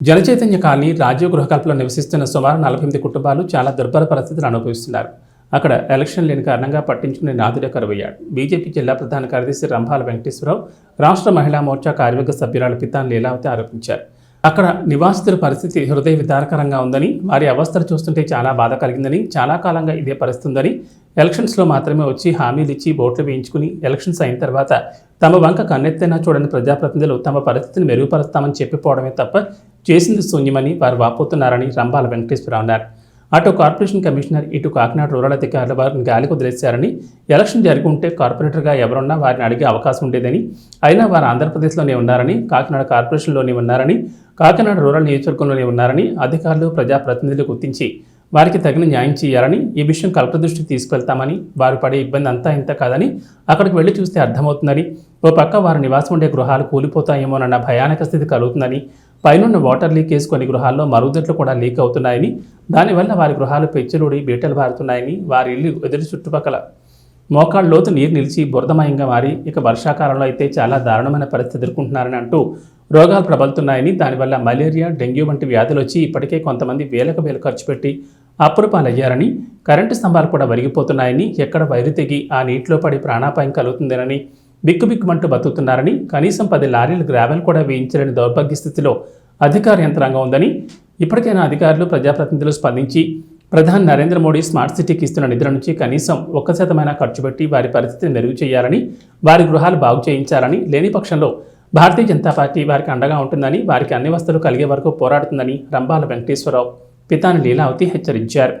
Janachaitanya colony Rajiv గృహకల్పలో నివసిస్తున్న సుమారు నలభై ఎనిమిది కుటుంబాలు చాలా దుర్భర పరిస్థితులు అనుభవిస్తున్నారు. అక్కడ ఎలక్షన్ లేని కారణంగా పట్టించుకునే నాదుడే కరువయ్యాడు. బీజేపీ జిల్లా ప్రధాన కార్యదర్శి రంభాల వెంకటేశ్వరరావు రాష్ట్ర మహిళా మోర్చా కార్యవర్గ సభ్యురాలు పితాన్ లీలావతి ఆరోపించారు. అక్కడ నివాసితుల పరిస్థితి హృదయ విదారకరంగా ఉందని వారి అవస్థలు చూస్తుంటే చాలా బాధ కలిగిందని చాలా కాలంగా ఇదే పరిస్థితి ఉందని ఎలక్షన్స్లో మాత్రమే వచ్చి హామీలు ఇచ్చి ఓట్లు వేయించుకుని ఎలక్షన్స్ అయిన తర్వాత తమ వంక కన్నెత్తైనా చూడని ప్రజాప్రతినిధులు తమ పరిస్థితిని మెరుగుపరుస్తామని చెప్పిపోవడమే తప్ప చేసింది శూన్యమని వారు వాపోతున్నారని రంభాల వెంకటేశ్వరరావు అన్నారు. అటు కార్పొరేషన్ కమిషనర్ ఇటు కాకినాడ రూరల్ అధికారుల వారిని గాలికి వదిలేశారని ఎలక్షన్ జరిగి ఉంటే కార్పొరేటర్గా ఎవరున్నా వారిని అడిగే అవకాశం ఉండేదని అయినా వారు ఆంధ్రప్రదేశ్లోనే ఉన్నారని కాకినాడ కార్పొరేషన్లోనే ఉన్నారని కాకినాడ రూరల్ నియోజకవర్గంలోనే ఉన్నారని అధికారులు ప్రజాప్రతినిధులు గుర్తించి వారికి తగిన న్యాయం చేయాలని ఈ విషయం కలెక్టర్ దృష్టికి తీసుకెళ్తామని వారు పడే ఇబ్బంది అంతా ఇంత కాదని అక్కడికి వెళ్ళి చూస్తే అర్థమవుతుందని ఓ పక్క వారు నివాసం ఉండే గృహాలు కూలిపోతాయేమోనన్న భయానక స్థితి కలుగుతుందని పైనున్న వాటర్ లీకేజ్ కొన్ని గృహాల్లో మరుగుదొడ్లు కూడా లీక్ అవుతున్నాయని దానివల్ల వారి గృహాలు పెచ్చులుడి బీటలు బారుతున్నాయని వారి ఇల్లు ఎదురు చుట్టుపక్కల మోకాళ్ళ లోతు నీరు నిలిచి బురదమయంగా మారి ఇక వర్షాకాలంలో అయితే చాలా దారుణమైన పరిస్థితి ఎదుర్కొంటున్నారని అంటూ రోగాలు ప్రబలుతున్నాయని దానివల్ల మలేరియా డెంగ్యూ వంటి వ్యాధులు వచ్చి ఇప్పటికే కొంతమంది వేలకు వేలు ఖర్చు పెట్టి అప్పులు పాలయ్యారని కరెంటు స్తంభాలు కూడా వరిగిపోతున్నాయని ఎక్కడ వైరు తెగి ఆ నీటిలో పడి ప్రాణాపాయం కలుగుతుందేనని బిక్కుబిక్కుమంటూ బతుకుతున్నారని కనీసం పది లారీలు గ్రావెల్ కూడా వేయించలేని దౌర్భాగ్య స్థితిలో అధికార యంత్రాంగం ఉందని ఇప్పటికైనా అధికారులు ప్రజాప్రతినిధులు స్పందించి ప్రధాని నరేంద్ర మోడీ స్మార్ట్ సిటీకి ఇస్తున్న నిధుల నుంచి కనీసం ఒక్క శాతమైన ఖర్చు పెట్టి వారి పరిస్థితిని మెరుగు చేయాలని వారి గృహాలు బాగు చేయించాలని లేని పక్షంలో భారతీయ జనతా పార్టీ వారికి అండగా ఉంటుందని వారికి అన్ని వస్తువులు కలిగే వరకు పోరాడుతుందని రంభాల వెంకటేశ్వరరావు పితాని లీలావతి హెచ్చరించారు.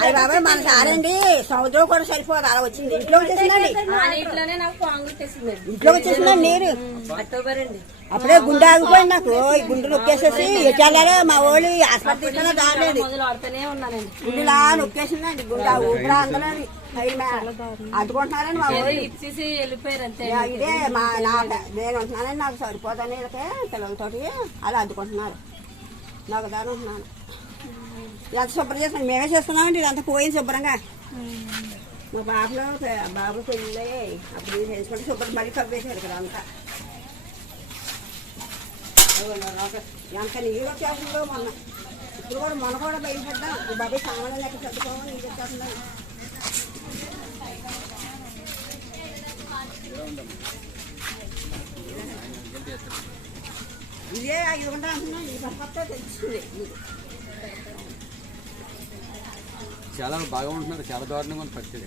అయ్య బాబాయ్ మన సారండి. సముద్రం కూడా సరిపోదు. అలా వచ్చింది. ఇంట్లో వచ్చేసిందండి ఇంట్లో వచ్చేసిందండి నీరు? అక్టోబర్ అండి. అప్పుడే గుండె ఆగిపోయింది నాకు. ఈ గుండె నొక్కేసేసి వెళ్ళాలో మా వాళ్ళు ఆసుపత్రి తీసుకున్నా దాలేదు గుండెలా నొక్కేసిందండి గుండె ఊపిరి అందలేదు అడ్డుకుంటున్నారండి మా వాళ్ళు ఇదే మా నా నేను ఉంటున్నానండి నాకు సరిపోతాను వీళ్ళకి పిల్లలతోటి అలా అడ్డుకుంటున్నారు. నాకు దాని ఉంటున్నాను. ఎంత శుభ్రం చేస్తాను మేమే చేసుకున్నామండి ఇదంతా పోయింది శుభ్రంగా. మా బాబులో బాబు పెళ్ళి అప్పుడు చేసుకుంటే శుభ్రం మళ్ళీ కప్పేశారు ఇక్కడ అంతా ఎంత నీళ్ళు వచ్చేస్తుందో మొన్న ఇప్పుడు కూడా మొన్న కూడా బయలుపెట్టాం ఈ బాబాయ్ సామాన్లు లెక్క చదువుకోమని నీళ్ళు వచ్చేస్తుందా ఇదే ఐదు గంటలు అంటున్నాను. ఈ పక్కతో తెలుస్తుంది. చాలా బాగా ఉంటున్నారు చాలా దారుణంగా ఉంది పరిస్థితి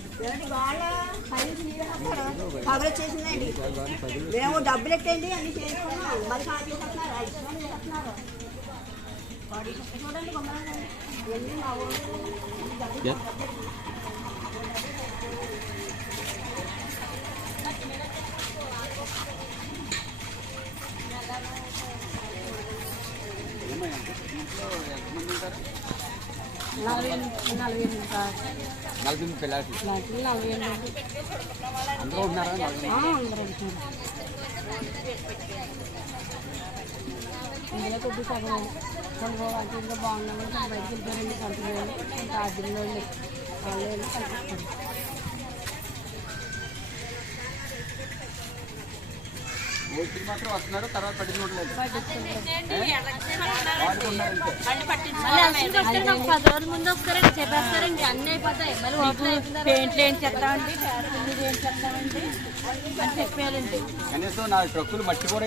మేము డబ్బులు ఎట్టండి అన్ని చేసుకున్నాం మరి చూడండి నలభై నలభై ఎనిమిది పిల్లలు అందరూ ఉంటున్నారా ఇందులో కొద్ది సగం కొన్ని ఇంకా బయటకు వెళ్ళిపోయారండి వాళ్ళు వెళ్ళి కనిపిస్తారు ఓట్లు మాత్రం తర్వాత పట్టించుకోవట్లేదు. పది రోజుల ముందు చెప్పేస్తారండి అన్ని అయిపోతాయి మళ్ళీ పెయింట్లు ఏం చేస్తామండి ఏం చేస్తామండి అని చెప్పారండి కనీసం నా ట్రక్కులు మట్టి కూడా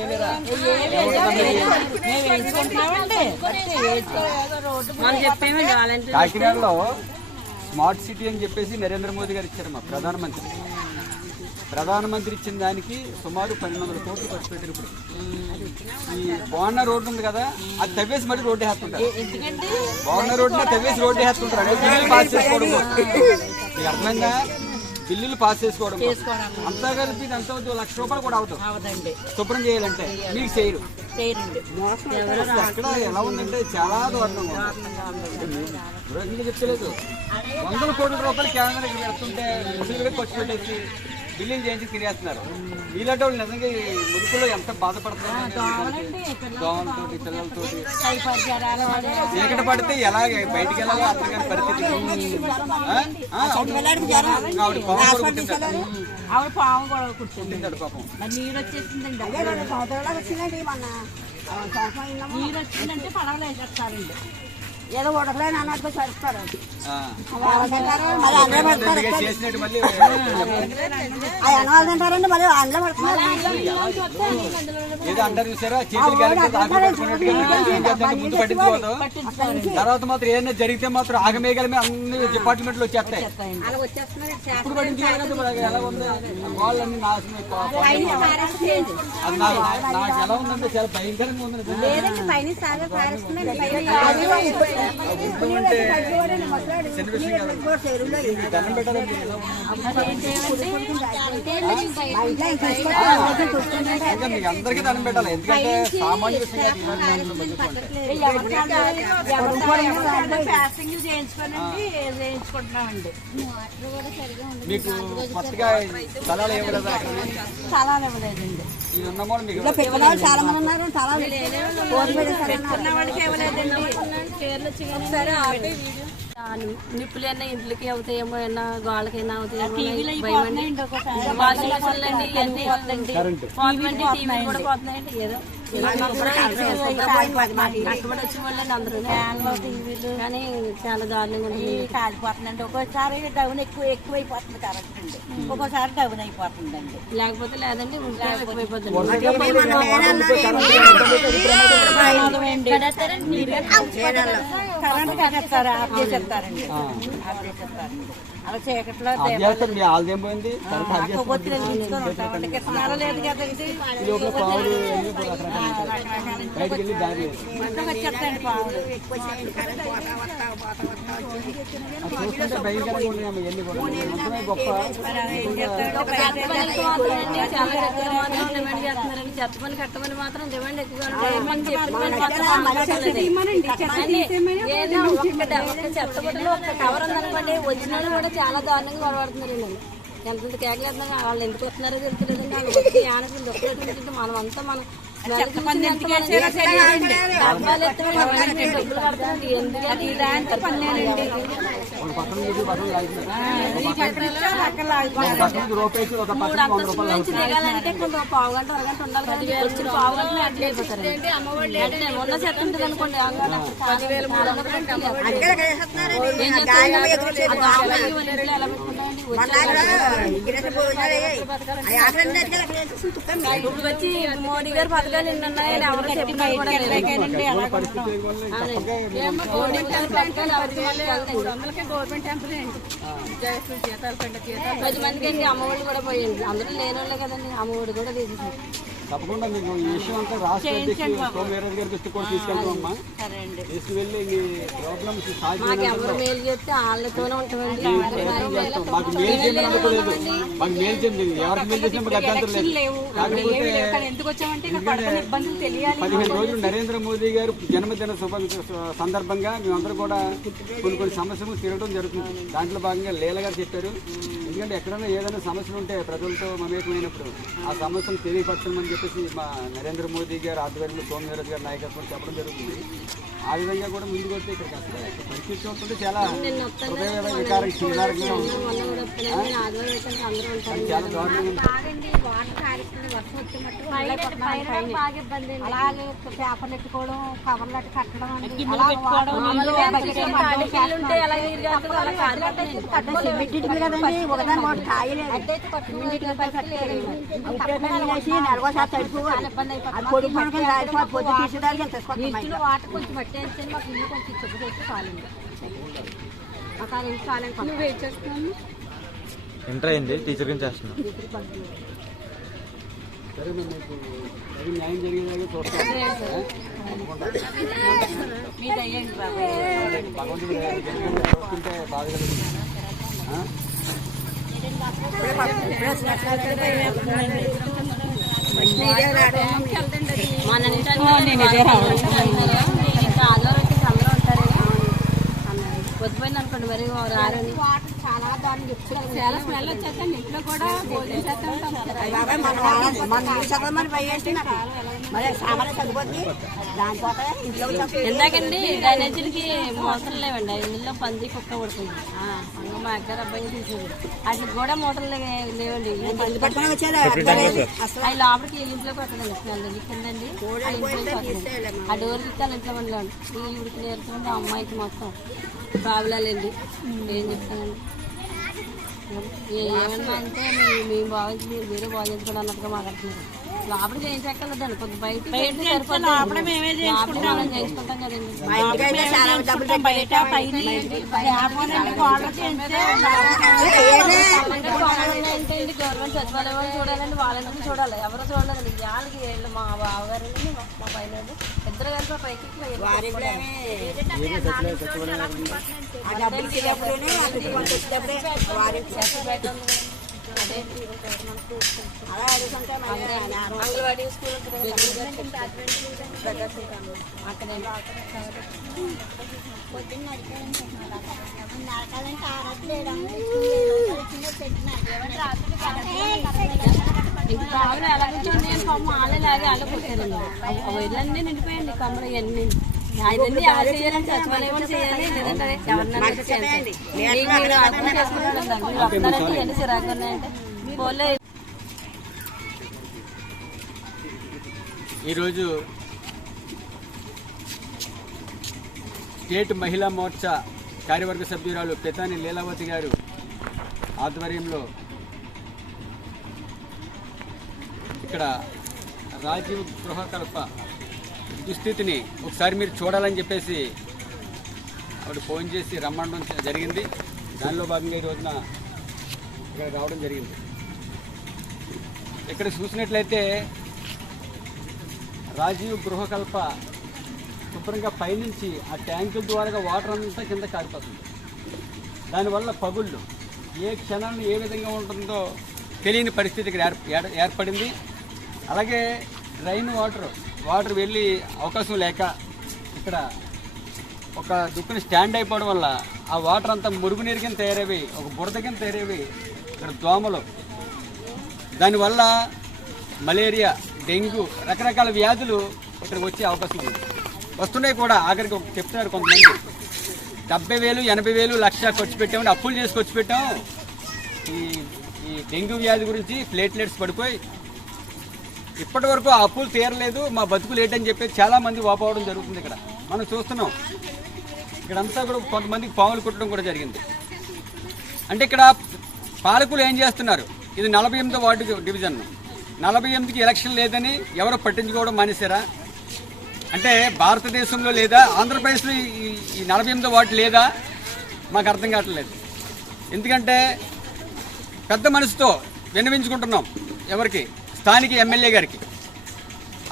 మనం చెప్పేమండి కాకినాడలో స్మార్ట్ సిటీ అని చెప్పేసి నరేంద్ర మోదీ గారు ఇచ్చారు మా ప్రధానమంత్రి. ప్రధానమంత్రి ఇచ్చిన దానికి సుమారు పన్నెండు వందల కోట్లు ఖర్చు పెట్టారు ఇప్పుడు. ఈ బాగున్న రోడ్డు ఉంది కదా అది తవ్వేసి మళ్ళీ రోడ్డు వేస్తుంటారు. బాగున్న రోడ్డునే తవ్వేసి రోడ్డు వేస్తుంటారు. బిల్లులు పాస్ చేసుకోవడం. మీకు అర్థమైందా? బిల్లులు పాస్ చేసుకోవడం. అంతా కలిపి అవుతుంది లక్ష రూపాయలు కూడా అవుతుంది శుభ్రం చేయాలంటే మీకు చేయరు. ఎక్కడ ఎలా ఉందంటే చాలా దారుణంగా. వివరంగా చెప్తలేదు. వందల కోట్ల రూపాయలు కేంద్రం ఇక్కడ పెడుతుంటే ఖర్చు పెట్టేసి బిల్లులు చేయించి తినేస్తున్నారు ఇలాంటి వాళ్ళు నిజంగా ఈ ముదుపులో ఎంత బాధపడుతున్నారు దోమలతోటి పిల్లలతోటి. చీకటి పడితే ఎలా బయటికి వెళ్ళాలో అర్థం కాని పరిస్థితి. ఆవిడ పాపం. ఆవిడ పాము కూడా నీరు వచ్చేసిందండి వచ్చిందంటే పడవలు వేసేస్తారండి ఏదో ఉడకలేని అన్నట్టు తింటారండి మళ్ళీ అందులో తర్వాత మాత్రం ఏదైనా జరిగితే మాత్రం ఆగమేయగలమే అన్ని డిపార్ట్మెంట్లు వచ్చేస్తాయి. అలా వచ్చేస్తున్నారు ఇప్పుడు పట్టించుకోవాలి కదా మరి? ఎలా ఉంది? వాళ్ళన్నీ నాశనం అయిపోయి- అది నాకు నాకు ఎలా ఉందంటే చాలా భయంకరంగా ఉంది. అందరికీ దండం పెట్టాలి. ఎందుకంటే సామాన్య మీకు కొత్తగా స్థలాలు ఏమి స్థలాలు ఇవ్వలేదండి మీకు పెట్టిన వాళ్ళు చాలా మంది ఉన్నారు చాలా ఫోన్ పెట్టుకున్న నిప్పులైనా ఇంట్లోకి అవుతాయేమో అయినా గోళ్ళకైనా అవుతాయేమో. వాషింగ్ మెషిన్లు అండి ఇవన్నీ పోతుందండి టీవీలు కూడా పోతున్నాయండి. ఏదో. కష్టపడి వచ్చిన వాళ్ళండి అందరూ టీవీలు. కానీ చాలా దారుణంగా ఈ ఉంటుంది కాలిపోతుందండి ఒక్కోసారి డౌన్ ఎక్కువ ఎక్కువైపోతుంది అండి. ఒక్కోసారి డౌన్ అయిపోతుందండి. లేకపోతే లేదండి ఉంటే ఎక్కువైపోతుంది. కరెంట్ కట్టేస్తారు ఆఫ్ చేసేస్తారండి ఆఫ్ చేసేస్తారండి అలా చీకట్లో ఆల్దేం పోయింది కరెంట్ అది చేస్తారు. కొబ్బరి తీసుకొని ఉంటామండి కిరణాలు లేదు కదా ఇది. ఈ లోపల పావులు ఇవన్నీ కూడా రకరకాలు ఉంటాయి. బయటికి వెళ్ళి దారి లేదు. మొత్తం వచ్చేస్తాయండి పావులు. అది చూస్తుంటే భయంకరంగా ఉన్నాయమ్మ ఇవన్నీ కూడా మొత్తమే గొప్ప చెత్త పనికి మాత్రం అండి చాలా ఎక్కువ మాత్రం డిమాండ్ చేస్తున్నారండి చెత్త పని కట్టమని మాత్రం డిమాండ్ ఎక్కువగా మనం చెప్పిన పని కొత్త పని కట్టలేదు. ఏదో ఒక్క డ- ఒక్క చెత్త బుట్టలో ఒక్క కవర్ ఉందనుకోండి వచ్చిన కూడా చాలా దారుణంగా గొడవడుతున్నారండి ఎంత కేకలేస్తున్నాగా వాళ్ళు ఎందుకు వస్తున్నారో తెలుస్తలేదండి వాళ్ళు వచ్చి యానకి దొక్కలేదు మనం అంతా మనం? డబ్బాలు ఎందుకంటే ఇలాంటి పనులేనండి ఒక పక్కన నుంచి పక్కన లాగుతున్నారు. అక్కడ ఒక పక్కన వంద అంతస్తుల మూడు? వచ్చే గారి పథకాలు ఎన్ని ఉన్నాయని ఎవరు కూడా. పది మందికి అండి అమ్మఒడి కూడా పోయింది అందరూ లేని వాళ్ళే కదండి అమ్మఒడి కూడా తీసేసింది తప్పకుండా మీకు ఈ విషయం అంతా రాష్ట్ర అధ్యక్షుడు సోమవీరాజు గారి దృష్టి కూడా తీసుకెళ్తామమ్మా తీసుకువెళ్ళి మాకు ఎవరు మేలు చెప్తే వాళ్ళతోనే ఉంటామండి మాకు మేలు చేయమని లేదు మాకు మేలు చేయండి ఎవరికి మేలు చేసినా మాకు అభ్యంతరం లేదు. కాకపోతే పదిహేను రోజులు నరేంద్ర మోదీ గారు జన్మదిన శుభ సందర్భంగా మేమందరూ కూడా కొన్ని కొన్ని సమస్యలు తిరగడం జరుగుతుంది. దాంట్లో భాగంగా లీల గారు చెప్పారు. ఎందుకంటే ఎక్కడైనా ఏదైనా సమస్యలు ఉంటే ప్రజలతో మమేకమైనప్పుడు ఆ సమస్యను తెలియపరచమని చెప్పేసి మా నరేంద్ర మోదీ గారు ఆధ్వర్యంలో సోమవీరాజు గారి నాయకత్వం చెప్పడం జరుగుతుంది. ఆ విధంగా కూడా ముందుకు వస్తే ఇక్కడికి అసలు పరిస్థితి చూస్తుంటే చాలా హృదయ వికారం ఉంది. ఉంది వాటర్ వర్షం వచ్చినట్టు అలాగే పేపర్లు ఎట్టుకోవడం కవర్లు అట్టు కట్టడం వాటర్ నెలకోసారి తడుపు అది రాలిపోయి పొద్దు తీసేదానికి వాటర్ కొంచెం పట్టేసి మాకు ఇల్లు కొంచెం చెప్పు చాలండి నువ్వు ఇంటర్ అయింది టీచర్ కింద చేస్తున్నాను. సరే మరి మీకు అది న్యాయం జరిగేలాగా చూస్తాం మీద అయ్యండి బాబు భగవంతుడు జరిగేది చూస్తుంటే బాధ కలుగుతుంది ఆ? మన నుంచి చెప్పండి మరి రారని చాలా స్మెల్ వచ్చేస్తాను ఇంట్లో కూడా భోజనం చేస్తూ ఉంటాం. అయ్య బాబాయ్ మన వాళ్ళ- మన ఇల్లు చదవమని భయం వేస్తున్నారు మరి? సామాన్లు చదిపోద్ది దానిపోతే ఇంట్లో చెప్పి ఇందాకండి డ్రైనేజీలకి మోటార్లు లేవండి ఆ ఇల్లులో పంది కుక్క పడుతుంది మా అగ్గారు అబ్బాయి తీసేది వాటికి కూడా మోటార్లు లే- లేవండి. పట్టుకొని వచ్చేది అసలు అవి లోపలికి ఈ ఇంట్లోకి వస్తుందండి స్మెల్ కిందండి ఆ డోర్ తీస్తే ఇంట్లో ఉండలేండి ఈ ఉడికి నేర్చుకుంటే ఆ అమ్మాయికి మొత్తం. ప్రాబ్లాలండి ఏం చెప్తానండి ఏ- ఏమన్నా అంటే మేము బాగుంది మీరు వేరే బాగుంది అన్నట్టుగా మాట్లాడుతున్నారు. లోపలికి ఏం చెక్కలేదండి కొంచెం బయట. లోపల చేయించుకుంటాం. కదండి. బయట సచివాలయం చూడాలండి వాళ్ళని చూడాలి. ఎవరు చూడలేదండి వాళ్ళకి వీళ్ళు మా బావగారు మా పైన ఇద్దరు కలిసి ఆ పైకి వారి అదే ఇంకా ఆవిడ ఎలా కూర్చొని నేను కమ్మ ఆలే లాగే వాళ్ళే కొట్టారండి ఆ నిండిపోయండి కమ్మలు ఇవన్నీ ఈరోజు స్టేట్ మహిళా మోర్చా కార్యవర్గ సభ్యురాలు పెతాని లీలావతి గారు ఆధ్వర్యంలో ఇక్కడ రాజీవ్ గృహకల్ప దుస్థితిని ఒకసారి మీరు చూడాలని చెప్పేసి ఆవిడ ఫోన్ చేసి రమ్మడం జరిగింది. దానిలో భాగంగా ఈ రోజున ఇక్కడ రావడం జరిగింది. ఇక్కడ చూసినట్లయితే రాజీవ్ గృహకల్ప శుభ్రంగా పైనుంచి ఆ ట్యాంకుల ద్వారా వాటర్ అంతా కింద కారిపోతుంది. దానివల్ల పగుళ్ళు ఏ క్షణాన్ని ఏ విధంగా ఉంటుందో తెలియని పరిస్థితి ఇక్కడ ఏర్పడింది. అలాగే డ్రైన్ వాటర్ వాటర్ వెళ్ళి అవకాశం లేక ఇక్కడ ఒక దుక్కుని స్టాండ్ అయిపోవడం వల్ల ఆ వాటర్ అంతా మురుగునీరు కింద తయారవి ఒక బురద కింద తయారవి ఇక్కడ దోమలు. దానివల్ల మలేరియా డెంగ్యూ రకరకాల వ్యాధులు ఇక్కడికి వచ్చే అవకాశం ఉంది. వస్తున్నాయి కూడా ఆఖరికి చెప్తున్నారు కొంతమంది. డెబ్బై వేలు ఎనభై వేలు లక్ష ఖర్చు పెట్టామని అప్పులు చేసి ఖర్చు పెట్టాం. ఈ ఈ డెంగ్యూ వ్యాధి గురించి ప్లేట్లెట్స్ పడిపోయి ఇప్పటి వరకు ఆ అప్పులు తీరలేదు మా బతుకు లేటని చెప్పి చాలా మంది వాపోవడం జరుగుతుంది ఇక్కడ. మనం చూస్తున్నాం. ఇక్కడంతా కూడా కొంతమందికి పాములు కుట్టడం కూడా జరిగింది. అంటే ఇక్కడ పాలకులు ఏం చేస్తున్నారు? ఇది నలభై ఎనిమిదో వార్డు డివిజన్. నలభై ఎనిమిదికి ఎలక్షన్ లేదని ఎవరు పట్టించుకోవడం మానేశారా? అంటే భారతదేశంలో లేదా ఆంధ్రప్రదేశ్లో ఈ ఈ నలభై ఎనిమిదో వార్డు లేదా? మాకు అర్థం కావట్లేదు. ఎందుకంటే పెద్ద మనసుతో విన్నవించుకుంటున్నాం ఎవరికి? స్థానిక ఎమ్మెల్యే గారికి.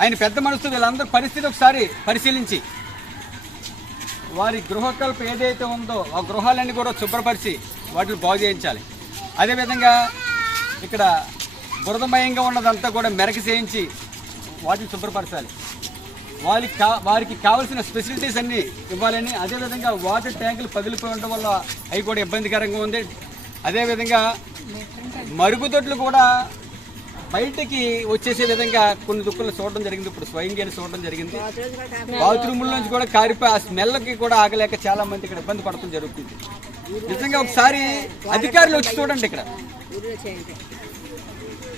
ఆయన పెద్ద మనసు వీళ్ళందరూ పరిస్థితి ఒకసారి పరిశీలించి. వారి గృహకల్ప ఏదైతే ఉందో ఆ గృహాలన్నీ కూడా శుభ్రపరిచి వాటిని బాగు చేయించాలి. అదేవిధంగా ఇక్కడ బురదమయంగా ఉన్నదంతా కూడా మెరక చేయించి వాటిని శుభ్రపరచాలి. వారికి కా వారికి కావాల్సిన ఫెసిలిటీస్ అన్నీ ఇవ్వాలని అదేవిధంగా వాటర్ ట్యాంకులు పగిలిపోయి ఉండడం వల్ల అవి కూడా ఇబ్బందికరంగా ఉంది. అదేవిధంగా మరుగుదొడ్లు కూడా బయటికి వచ్చేసే విధంగా కొన్ని దుక్కులు చూడడం జరిగింది. ఇప్పుడు స్వయంగా చూడడం జరిగింది. బాత్రూముల నుంచి కూడా కారిపోయి ఆ స్మెల్కి కూడా ఆగలేక చాలా మంది ఇక్కడ ఇబ్బంది పడటం జరుగుతుంది. నిజంగా ఒకసారి అధికారులు వచ్చి చూడండి ఇక్కడ.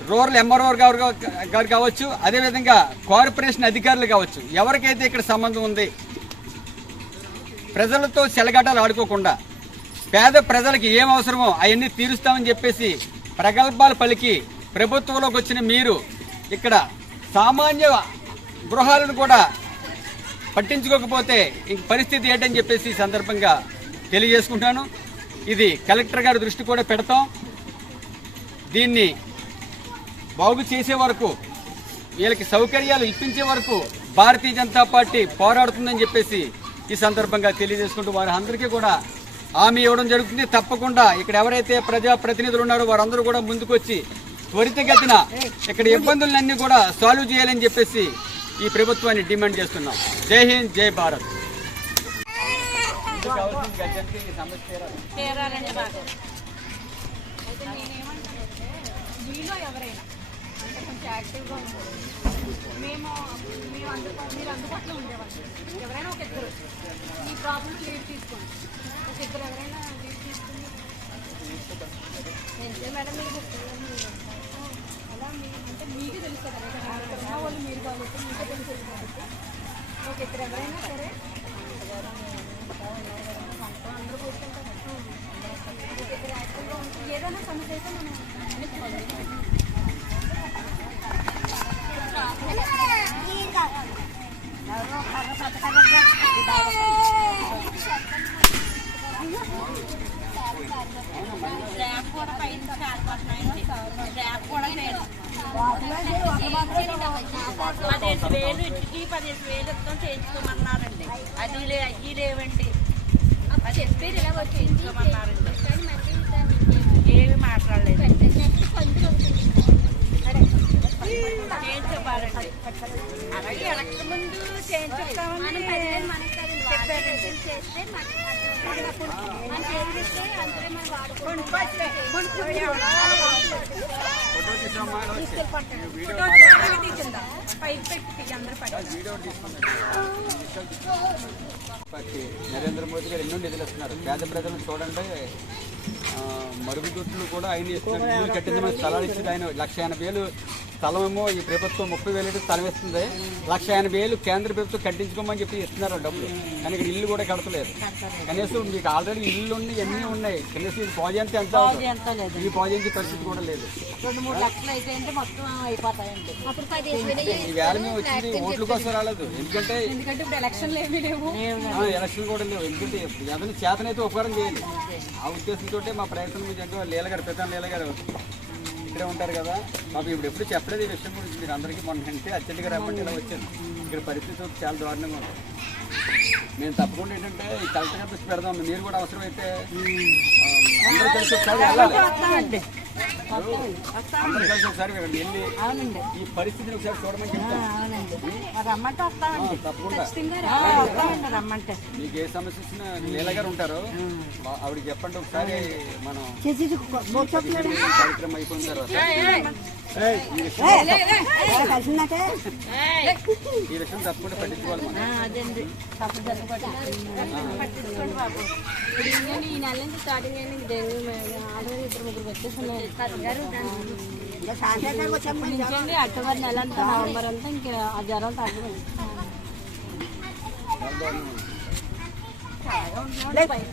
రూరల్ ఎంఆర్ఓ గారు గారు కావచ్చు అదేవిధంగా కార్పొరేషన్ అధికారులు కావచ్చు ఎవరికైతే ఇక్కడ సంబంధం ఉంది ప్రజలతో చెలగాటాలు ఆడుకోకుండా పేద ప్రజలకి ఏం అవసరమో అవన్నీ తీరుస్తామని చెప్పేసి ప్రగల్భాలు పలికి ప్రభుత్వంలోకి వచ్చిన మీరు ఇక్కడ సామాన్య గృహాలను కూడా పట్టించుకోకపోతే ఇంక పరిస్థితి ఏంటని చెప్పేసి ఈ సందర్భంగా తెలియజేసుకుంటాను. ఇది కలెక్టర్ గారి దృష్టి కూడా పెడతాం. దీన్ని బాగు చేసే వరకు వీళ్ళకి సౌకర్యాలు ఇప్పించే వరకు భారతీయ జనతా పార్టీ పోరాడుతుందని చెప్పేసి ఈ సందర్భంగా తెలియజేసుకుంటూ వారి అందరికీ కూడా హామీ ఇవ్వడం జరుగుతుంది. తప్పకుండా ఇక్కడ ఎవరైతే ప్రజా ప్రతినిధులు ఉన్నారో వారందరూ కూడా ముందుకొచ్చి త్వరితగతిన ఇక్కడ ఇబ్బందులన్నీ కూడా సాల్వ్ చేయాలని చెప్పేసి ఈ ప్రభుత్వాన్ని డిమాండ్ చేస్తున్నాం. జై హింద్ జై భారత్. మేము మేము అందుబా మీరు అందుబాటులో ఉండేవాళ్ళు ఎవరైనా ఒక ఇద్దరు ఈ ప్రాబ్లమ్ లీడ్ తీసుకోండి ఒక ఇద్దరు ఎవరైనా లీడ్ తీసుకుని ఎంతే మేడం మీరు అలా మీ అంటే మీకే తెలుసు కదా వాళ్ళు మీరు కాబట్టి మీకే తెలుసు కాబట్టి. ఎవరైనా సరే అందరూ కూర్చుంటారు ఏదైనా సమస్య అయితే మనం ర్యాప్ కూడా పైన కారిపోతున్నాయండి. ర్యాప్ కూడా లేదు. పదిహేను వేలు ఇంటికి పదిహేను వేలు ఇస్తాం చేయించుకోమన్నారండి అది లే అయ్యి లేవండి అది ఎస్పీ ఇలా వచ్చి చేయించుకోమన్నారండి ఏమి మాట్లాడలేదు చేయించుకోవాలండి అలాగే ఎలక్షన్ ముందు చేయించుతామని నరేంద్ర మోదీ గారు ఎన్నో నిధులు ఇస్తున్నారు. పేద ప్రజలను చూడండి. మరుగుదొడ్లు కూడా ఆయన ఇస్తున్నారు. ఇల్లు స్థలాలు ఇచ్చింది ఆయన లక్ష ఎనభై వేలు స్థలమేమో ఈ ప్రభుత్వం ముప్పై వేలు అయితే స్థలం ఇస్తుంది. లక్ష ఎనభై వేలు కేంద్ర ప్రభుత్వం కట్టించుకోమని చెప్పి ఇస్తున్నారు డబ్బులు. కానీ ఇక్కడ ఇల్లు కూడా కడతలేదు. కనీసం మీకు ఆల్రెడీ ఇల్లు ఉన్నాయి అన్నీ ఉన్నాయి. కనీసం ఇది ప్రాజెక్ట్ ఎంత ఈ ప్రాజెక్ట్ పరిస్థితి కూడా లేదు. ఈ వేల మేము వచ్చింది ఓట్ల కోసం రాలేదు. ఎందుకంటే ఎందుకంటే ఇప్పుడు ఎలక్షన్లు ఏమీ లేవు. ఆ, ఎలక్షన్ కూడా లేవు. ఎందుకంటే ఏదైనా చేతనైతే ఉపకారం చేయాలి ఆ ఉద్దేశంతో మా ప్రయత్నం మీ దగ్గర లీల గారు పెద్ద లీల గారు ఇక్కడే ఉంటారు కదా. మాకు ఇప్పుడు ఎప్పుడు చెప్పలేదు ఈ విషయం గురించి. మీరు అందరికీ మొన్న అంటే అత్యధిక రమ్మంటే ఇలా వచ్చాను ఇక్కడ పరిస్థితి చాలా దారుణంగా ఉంది. మేము తప్పకుండా ఏంటంటే ఈ కలెక్టర్ ఆఫీస్ పెడదాం. మీరు కూడా అవసరమైతే అందరూ కలిసి ఒకసారి వెళ్ళాలి. ఒకసారి వెళ్ళి ఈ పరిస్థితిని ఒకసారి చూడమని చెప్తాం అవునండి. మరి రమ్మంటే తప్పకుండా. మీకు ఏ సమస్య వచ్చినా లీల గారు ఉంటారు. ఆవిడకి చెప్పండి ఒకసారి మనం కార్యక్రమం అయిపోయిన తర్వాత. ఈ విషయం కలిసిందంటే ఈ విషయం తప్పకుండా పట్టించుకోవాలి మనం ఆ, అదండి తప్పు జరగబట్టి పట్టించుకోండి బాబు. ఇప్పుడు ఇంకేంటి ఈ నెల నుంచి స్టార్టింగ్ అయింది డెంగ్యూ ఆల్రెడీ ఇద్దరు ముగ్గురు వచ్చేస్తున్నాయి ఇంకా సాయంత్రం వచ్చాము ఇంకేంటి అక్టోబర్ నెల అంతా నవంబర్ అంతా ఇంకా ఆ జ్వరం తగ్గదు చాలా దారుణంగా ఉంది.